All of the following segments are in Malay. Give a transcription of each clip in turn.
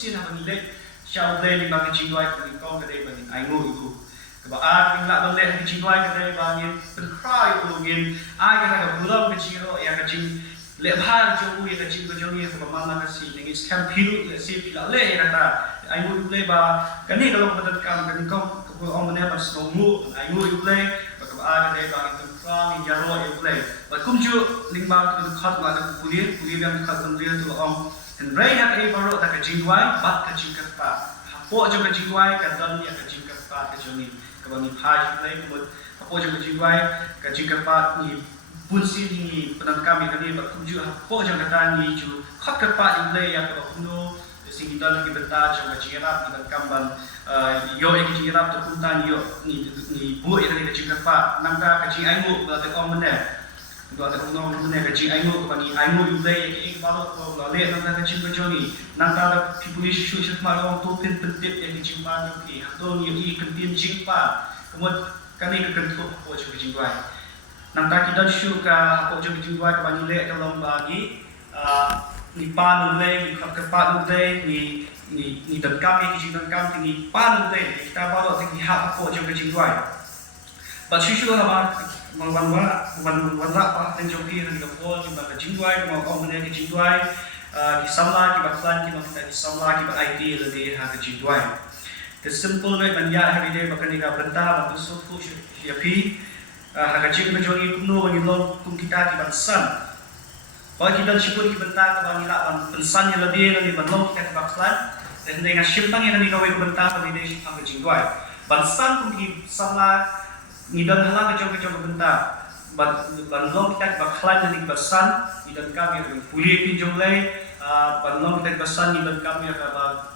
xin là mình lên sau lên thì bằng cái Jingduwai của mình con cái đây mình anh ngồi itu kalau mình lại bằng lên cái Jingduwai cái đây bằng nhữngเป็นใครตัวเงินcái này là bulan cái Jingduwai yang cái Jing lệ hai jauh yang cái Jing cái jauh ni kalau mana cái si yang sekarang pilu si pilu lệ kata anh ngồi itu ba cái này kalau kita kan kau orang mana pas nunggu anh ngồi itu lệ kalau cái đây bằng những cái yang jauh itu lệ và cũng chưa linh bang itu khát mà itu kuliah yang khát kuliah tu orang dan mereka ini baru tak Jingduwai, bat kejingkat pak. Apa juga Jingduwai kadang dia kejingkat pak kejoni. Kalau ni pahaj lagi kemudian apa juga Jingduwai kejingkat pak ni bunsi ni penang kami kami berkunjung apa juga kata ni ju kat pak yang lagi yang kalau kuno sini dalam kita bentar juga Jingduwai kita kamban yo yang Jingduwai tu kuntan yo ni buat yang kejingkat pak. Nampak kejing ayu berada orang mana. Kalau ada orang mana kecil ayu, bagi ayu juga yang baru kalau lihat nampak kecil macam ni, nampak ada people isu semua orang tu penting yang kecil mana ni, atau ni kentin jingpa, kemudian kami kekentuk apa juga Jingduwai. Nampak kita suka apa juga Jingduwai bagi lihat kalau bagi ni pan ulai, ni kepat ulai, ni dan kami kecil dan kami ni pan ulai, kita baru tinggi hak apa juga Jingduwai. Baca susu apa? Wanra pa tenjoki han kapol ki ba Jingduwai mo ko mane ki Jingduwai ki samla ki ba Khlain ki mo ki samla ki ba Aiti le de ha ki Jingduwai the simple way man ya ha de ba kani ka benta ba tu so fu ya pi ha ka jing ba joni kumno ni lo kum kita ki ban san ba ki dan sipun ki benta ka ba ni la ban pensan ya le de ni ban lo ki ba Khlain dan dengan simpang yang ni ka we benta ba ni de ha ki Jingduwai ban san kum ki samla ni dan halang kecil-kecil bentar, bandung kita Khlain ni bersan, ni dan kami yang kuliah pinjam leh, bandung kita bersan ni dan kami yang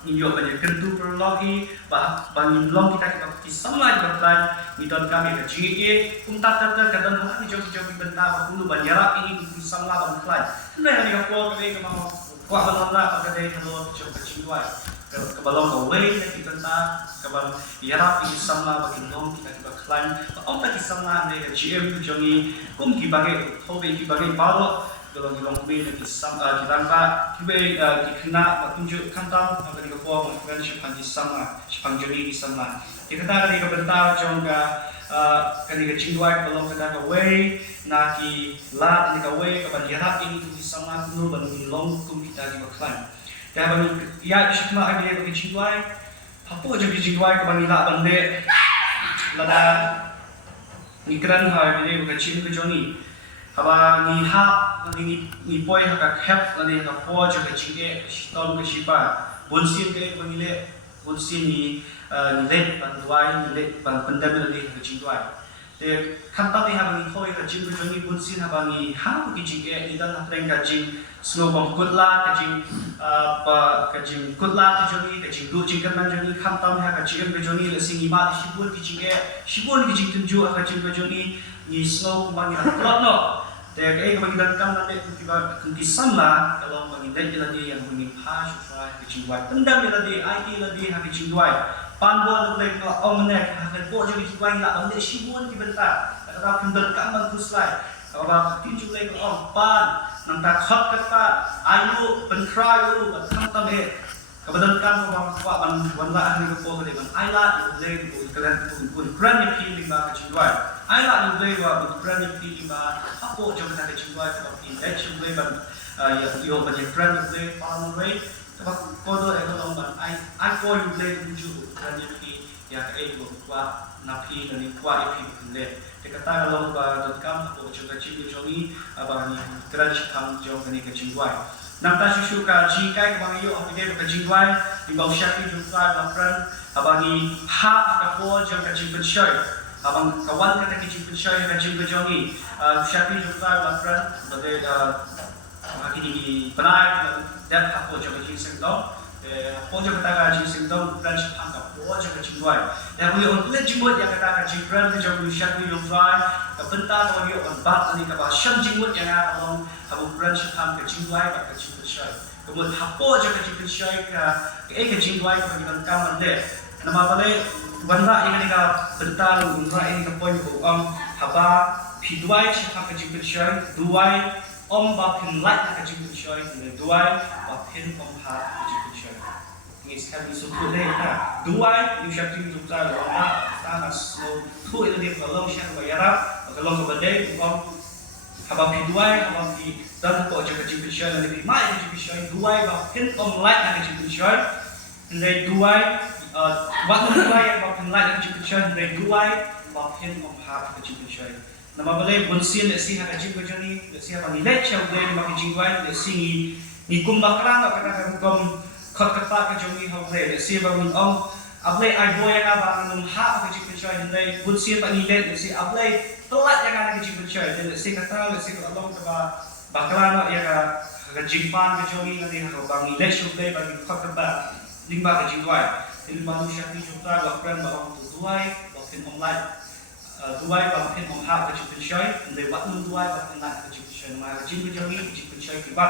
injau banyak kentu perlogi, bandung kita kisah lagi Khlain, ni dan kami yang jingye, tak kadang halang kecil-kecil bentar, dulu banyak ini kisah lah Khlain, ni hari apa kami kemau kuat benar pada hari kecil-kecil Jingduwai. Kebalong away na kita kabal yarap ini sama bagi dong kita Khlain om tak sama ne GM jongi kum ki bagai hobe ki bagai baru kalau di long be ne sama kita ki kena tunjuk kantam bagi ko ko kan sipan di sama sipan joni di sama kita tadi ke bentar jonga kan di Jingduwai kalau kita away na ki la ni away kabal yarap ini di sama nu bagi long kum kita di Khlain. Ya bagi ya cuma ada bagi Jingduwai, apa je bagi Jingduwai ke bagi nak bende, lada ni keren hari ini bagi Jing ke Joni, apa ni hak ni boy hak help lada hak apa je bagi Jing tahun ke siapa, bonsin ke bagi le, bonsin ni let bantuan let pendam lada bagi Jingduwai. Jadi kantor ni bagi kau ke Jing ke Joni bonsin bagi hak bagi Jing ni dalam perangkat Jing Snowball kutla, kajing kutla kajoni, kajing du jingkan manjoni, kamtam ha kajing kajoni, lesing imat shibun kajing tunju kajing kajoni, ni snow mangi klot no. Tapi kalau bagi dalam nanti kita kisahlah kalau bagi lagi yang bagi pas supaya Jingduwai, pendam lagi, Aiti lagi ha Jingduwai, panbol lagi kalau orang nak ha boleh jadi Jingduwai lah, bagi shibun kita bentar, kalau pendam kamar kuslai, kalau tinju lagi orang pan nampak khot kata ayu penkrayu berkantam kebetulan kan orang wanla ni kepo ke depan ayat itu dia kalian ukuran yang pilih bagi Jingduwai ayat itu dia ukuran yang pilih bagi apa jauh dari Jingduwai seperti itu dia ya yo banyak ukuran itu dia paling baik sebab kodo kalau orang aku itu dia tujuh ukuran yang pilih yang kuat napi dan kuat itu dia kata kalau kam atau juga Jing Joni abang ni kerana sepang jauh ni ke Jingduwai. Nampak susu ka jingkai abang yo apa dia ke Jingduwai di bawah syaki juga lapran abang ni hak kapol jauh ke Jing Penshoy abang kawan kata ke Jing Penshoy ke Jing Joni syaki juga lapran bagi Haki ni penai dan kapol jauh ke Jing Sengdong kapol jauh kata ke Jing Sengdong bukan sepang kapol jauh ke Jingduwai. Yang boleh untuk jimut yang kata Jingduwai ke jauh syaki Jingduwai kebentar kalau dia bat ni kata syam jimut yang ada abu bulan sepam ke Jingduwai ke Jing Penshoy. Kemudian apa je ke Jing Penshoy ke Jingduwai ke bagi kamar dia. Nama balai wanra yang ni ka bentar wanra ini ke poin haba Jingduwai sepam ke Jing Penshoy, Duwai ba pin light ke Jing Penshoy, Duwai ba pin ha ke Jing Penshoy. Ini sekali suku deh, nah, dua ini siapa yang juga orang tanah slow, tu itu dia kalau siapa bayar, kalau kau berdaya, kau habang dua, habang di dan kau jaga jipisya, dan lebih mai jipisya dua, bahkan online ada jipisya, dan dua, waktu dua yang bahkan online ada jipisya, dan dua, bahkan hak jipisya. Nama boleh bonsin lesi hak jipisya ni, lesi habang ilek siapa boleh bahkan Jingduwai lesi ni kumbakran atau kata hukum khot ketat ke jomgi hau le si bangun ablay ai boy yang abang ha ke jik percaya hendai bun si tak nilai si ablay telat yang ada ke jik percaya dan si kata le si kalau ba bakalan ya ke jimpan ke jomgi nanti hau bang nilai syukai bagi khot ketat lima ke Jingduwai jadi manusia ni juga bakran bang Jingduwai bakin online Jingduwai bakin ha ke jik percaya hendai waktu Jingduwai bakin nak ke jik percaya ma ke jik percaya Kiba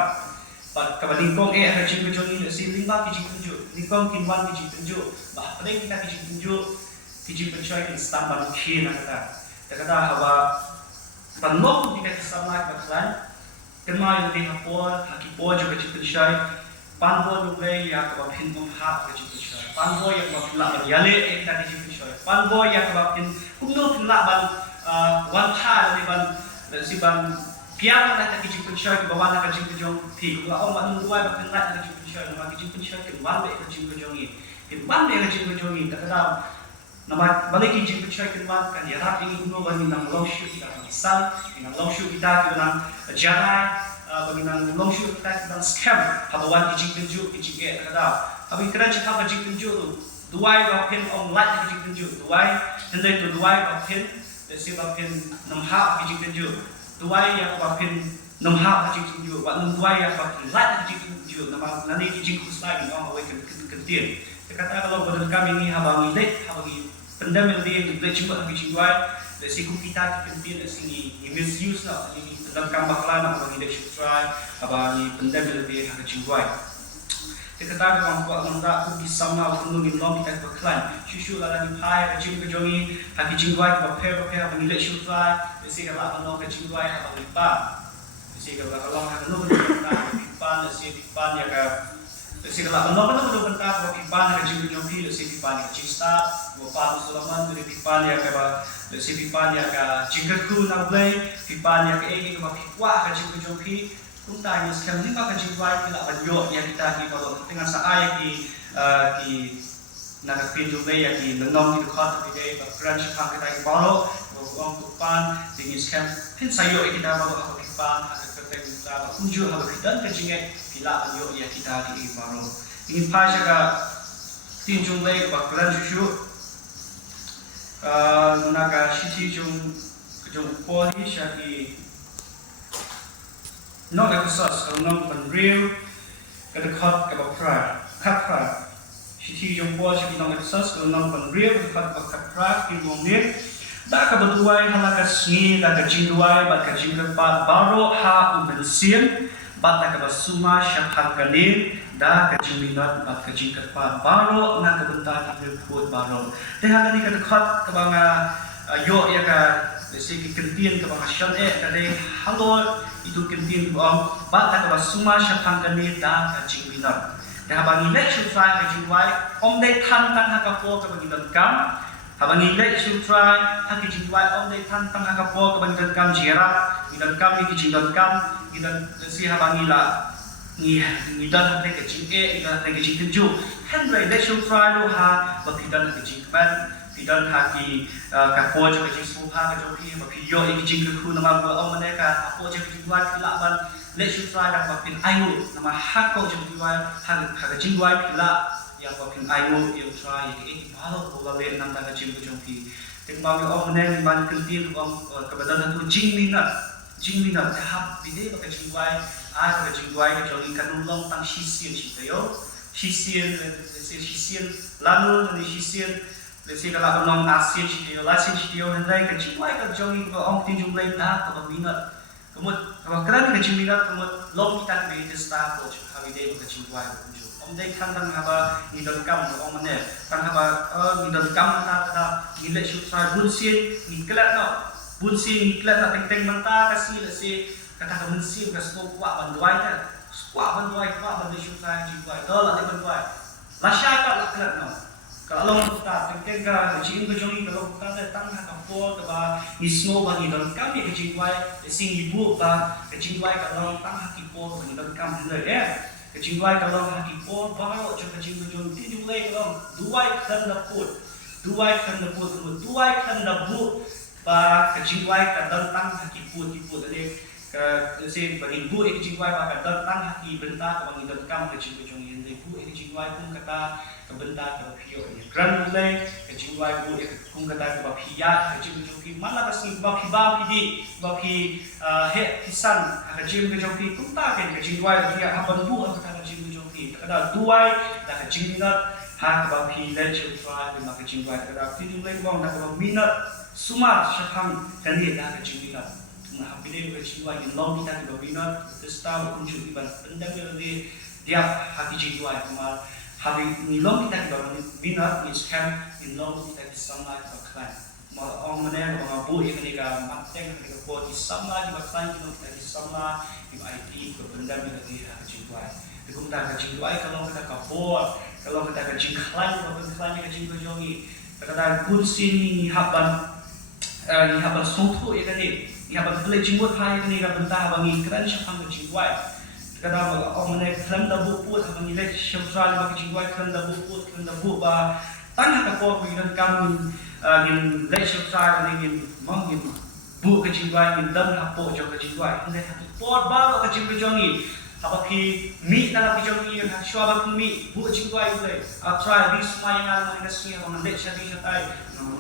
kalau lingkong hajin berjoni nasi lima kiji tunjuk, lingkong kinwan kiji tunjuk, bah pada kita kiji tunjuk, kiji percaya Khristan baru kiri nak kata hawa penuh kita kesama Khlain, kemai lebih hapor, haki por juga kiji percaya, panbo juga yang kebab hintung hak kiji percaya, panbo yang kebab pelak berjale kita kiji percaya, panbo yang kebab hintung pelak ban wanta lebih ban siban Piang nak kiji percaya ke bawah nak kiji perjong ti. Kalau orang dua bahkan nak kiji percaya, nama kiji percaya ke bawah kiji perjong ni. Ke bawah kiji perjong ni. Kadang nama balik kiji percaya ke bawah kan dia rapi ini dulu bagi nang long shoot kita misal, nang long shoot kita nang jalan, bagi nang long shoot kita scam. Habawan kiji perjong kiji ke kadang. Tapi kadang cakap kiji perjong tu dua bahkan online kiji perjong dua, hendai tu dua bahkan disebabkan nampak kiji perjong. Dua yang bahkan nampak kecil tunjuk, waktu dua yang bahkan light kecil tunjuk, nama nanti kecil Khristan orang awak kentir. Kata kalau pada kami ini habang ilek, habang pendam yang dia ilek cuma kecil Jingduwai, dari siku kita kentir dari sini, misuse lah, ini pendam kambak lain habang ilek syukurai, habang pendam yang dia kecil Jingduwai. Kata orang buat nanda aku disama aku nungin long kita ke Khlain, susu lala ni pai kecil kejongi, haki Jingduwai ke bapel habang ilek syukurai. Nasi kalau orang ke Jingduwai habang lipat, nasi kalau orang nak nunggu bentar lipat, nasi lipat ya ke, nasi kalau orang nunggu bentar lipat ke Jingduwai, nasi lipat ya Khristan, bapa Sulaiman dari lipat ya ke, nasi lipat ya ke Jingduwai nak beli, lipat ya ke ini ke bapa ke Jingduwai, kita ni sekarang ni ke Jingduwai kita banyak yang kita ni kalau tengah saya ki nak Jingduwai ya ki nenong di dekat kita berperan sekarang kita baru orang tupan dengan sekian pun sayo kita baru apa kita ada kerja kita kunjung apa kita kecingnya bila banyak ya kita di baru ini pas juga tinjung lagi berperan susu naga sisi jung kuali syaki nok eksos nok penreal kedekat keberperan kapra sisi jung kuali syaki nok eksos nok penreal kedekat keberperan di momen dah kebetulan halakas ni dah Jingduwai bat Jingduwai baru ha ubensin bat dah kebasuma syahang kalin dah Jingduwai bat Jingduwai baru nak kebentar terput baru. Tengah ni kedekat kebanga yo ya ka si kentin kebanga syane kade halo itu kentin bat dah kebasuma syahang kalin dah Jingduwai. Dah bagi lecture try Jingduwai om dei tan tan hakapo kebagi kam habang ilek sutrai haki Jingduwai om dei tan tang akapo ke bang kam jerak idan kam ni kicing kam idan si habang ila ni idan hak ke jingke idan hak ke jing tuju hendrai ilek sutrai lo ha bakidan hak jing ban idan haki kapo je ke suha ke joki baki yo ik jing ku nama om mereka apo je Jingduwai kila ban lek sutrai dak bakin ayu nama hak ko Jingduwai hak Jingduwai kila yang bakin ayu yang try yang ini baru bola le nang dah jing jongpi tembang om neng ban kentin om kebetulan tu jing minat tahap bide bakai Jingduwai ai bakai Jingduwai ke joli kanulong tang sisien lalu dari sisien lesi kalau long asin citayo lasin citayo hendai ke Jingduwai ke joli ke om tinjung lain dah ke minat kemudian kalau kerana ke jing minat kemudian long kita ke desta coach habide bakai Jingduwai om dei kan tang haba ni don kam no om ne kan haba ni don kam ta ni le shu sai bun sin ni klat no bun sin ni klat na teng teng manta ka si le si kata ka bun sin ka sto kwa ban duai ta kwa ban duai kwa ban shu sai ji duai do la te ban duai lasya kat laklat no. Kalau kita tengah jing ke jongi kalau kita datang ke kampung ke ni snow bagi dalam kami ke Jingduwai sing ibu ba ke Jingduwai kalau tang haki po bagi dalam kami benar ya ke Jingduwai kalau haki po baru je ke Jing ke jongi di mulai kalau duai kan dapur duai kan dapur ba ke Jingduwai kalau tang haki po tipu tadi ke se bagi ibu ke Jingduwai ba ke tang haki bentar bagi dalam kami ke Jing ke jongi ibu ke Jingduwai pun kata kebentar ke pio ni grand mulai ke Jingduwai bu kung kata ke pia ke Jing ke mana pasti ba Kiba pidi ba pi Khristan ke Jing ke jongi kung ta ke Jingduwai dia haban bu ke Jing ke jongi kada duai da ke Jing minat ha ke ba pi le Jing try ke Jingduwai kada pidi mulai bang da ke minat suma syapang kan dia da ke Jing minat nah pidi ke Jingduwai di long kita ke minat testau kunjung iban pendang dia haki Jingduwai kemal Having nilong kita di bawah minat is camp nilong kita di sama di Khlain. Malah orang mana orang abu yang mereka mati yang mereka buat di sama di Khlain nilong kita di sama di Aiti ke benda mereka di Jingduwai. Kita tak ke Jingduwai kalau kita kabur, kalau kita ke Khlain kalau Khlain ke Jingduwai kita kursi ni haban songtu yang ni haban boleh jemput hai ni haban bentah bangi keren siapa ke Jingduwai. Kadang orang mana Khlain dah buput, orang ni lek syamsal bagi Jingduwai Khlain dah buput ba tanah kapor dengan kami yang lek syamsal dengan mungkin bu ke Jingduwai dengan dam kapor jauh ke Jingduwai, ini hati pot baru ke Jingduwai, apa ki mi dalam Jingduwai yang hati syawab mi bu Jingduwai itu, try di semua yang ada mana sini orang lek syamsal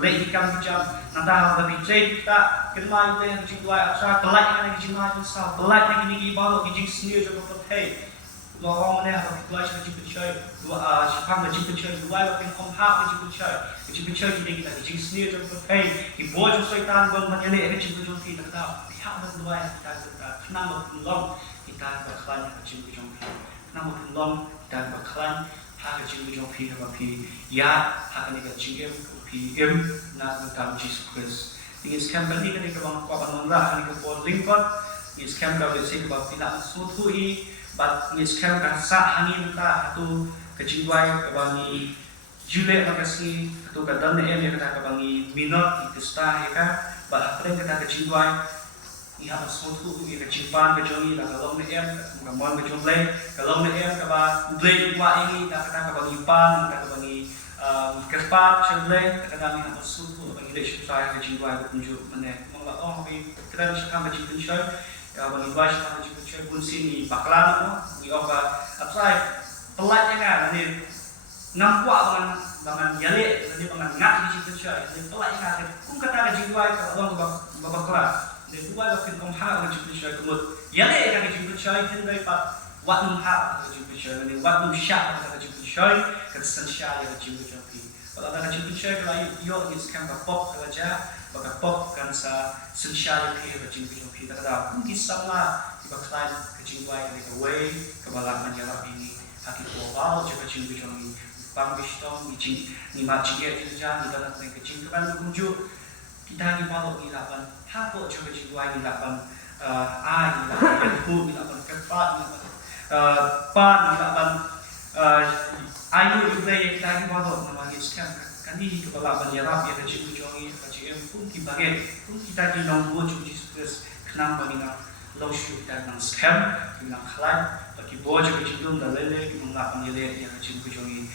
lek ikan macam nanti lebih cerita kenal itu yang Jingduwai asal pelak yang ada Jingduwai itu sah pelak yang ini baru Jing sendiri juga terhei dua orang mana apa Jingduwai Jing percaya dua siapa Jing percaya dua orang kompak Jing percaya jadi kita Jing sendiri juga terhei di bawah syaitan bang menyelek Jing percaya kita tahu pihak Jingduwai kita kenapa tolong kita berklan Jing percaya kenapa tolong kita berklan hak Jing percaya tapi ya hak ni Jing PM na tentang Jesus Christ. Ini scam kali ni kalau apa mengarah ni ke pol lingkot, ini scam kalau disini kalau tidak sutui, but ini scam kan sah angin tak atau ke Jingduwai kalau ni jule makasih atau ke dalam ni yang kata kalau ni minat itu stah ya kan, but apa yang kata ke Jingduwai, ini harus sutui ke Jingpan ke Jongi dan kalau ni kemudian ke Jonglei, kalau ni kalau Glei dua ini kata kalau ni pan, kata kalau ni Khristan Jonglei kadang ni harus suku bagi lesu saya ke Jingduwai berkunjung mana mula orang bagi kadang sekarang ke Jingduwai ya bagi dua sekarang ke Jingduwai pun sini baklan ni orang apa pelatnya kan ni nampak dengan yale ni dengan ngat di Jingduwai ni pelatnya kan pun kata ke Jingduwai kalau orang ke baklan ni dua waktu kompak ke Jingduwai kemudian yale ke Jingduwai hingga pak waktu hak ke Jingduwai ni waktu syak ke Jingduwai Khristan syak ke Jingduwai kalau ada Jingduwai kalau yo ni sekarang kapok kerja bakapok kan sa sensyal ke Jingduwai kita kada mungkin sama di Khlain ke Jingduwai ke way ke balak menjalap ini hati global juga Jingduwai ini bang bistong ni macam dia kerja di dalam ke Jingduwai berkunjung kita ni balok ni lapan hapo juga Jingduwai ni lapan ai ni lapan hu ni lapan kepat ni lapan pan ni lapan ayu juga yang kita ni balok namanya sekarang kan ini kepala penjara yang kecil Jingduwai kecil pun kita di nombor Jesus kenapa ni nak langsung kita nak scam kita nak Khlain bagi baju kecil dan lele kita nak penjara yang kecil Jingduwai